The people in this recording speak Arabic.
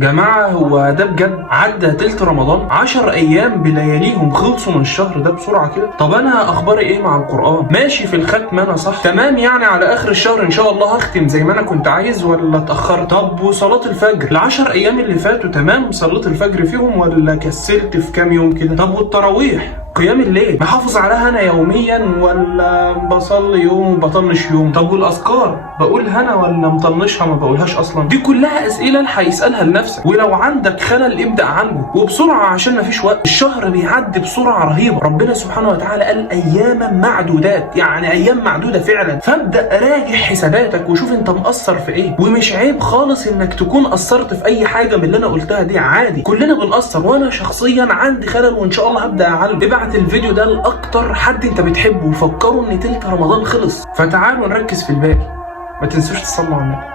جماعة هو ده بجد عدى تلت رمضان؟ 10 أيام بلياليهم خلصوا من الشهر ده بسرعة كده؟ طب أنا أخباري إيه مع القرآن؟ ماشي في الختم أنا صح؟ تمام، يعني على آخر الشهر إن شاء الله هختم زي ما أنا كنت عايز ولا اتأخرت؟ طب وصلاة الفجر؟ ال10 أيام اللي فاتوا تمام صليت الفجر فيهم ولا كسلت في كام يوم كده؟ طب والتراويح؟ قيام الليل بحافظ عليها انا يوميا ولا بصلي يوم وبطنش يوم؟ طب والاذكار بقول هنا ولا مطنشها ما بقولهاش اصلا؟ دي كلها اسئله هيسالها لنفسك، ولو عندك خلل ابدا عنه وبسرعه عشان مفيش وقت. الشهر بيعدي بسرعه رهيبه، ربنا سبحانه وتعالى قال اياما معدودات، يعني ايام معدوده فعلا. فابدا راجع حساباتك وشوف انت مقصر في ايه، ومش عيب خالص انك تكون قصرت في اي حاجه من اللي انا قلتها دي، عادي كلنا بنقصر، وانا شخصيا عندي خلل وان شاء الله هبدا اعالجه. الفيديو ده لاكتر حد انت بتحبه وفكروا ان تلت رمضان خلص، فتعالوا نركز في الباقي. ما تنسوش تصلوا على النبي.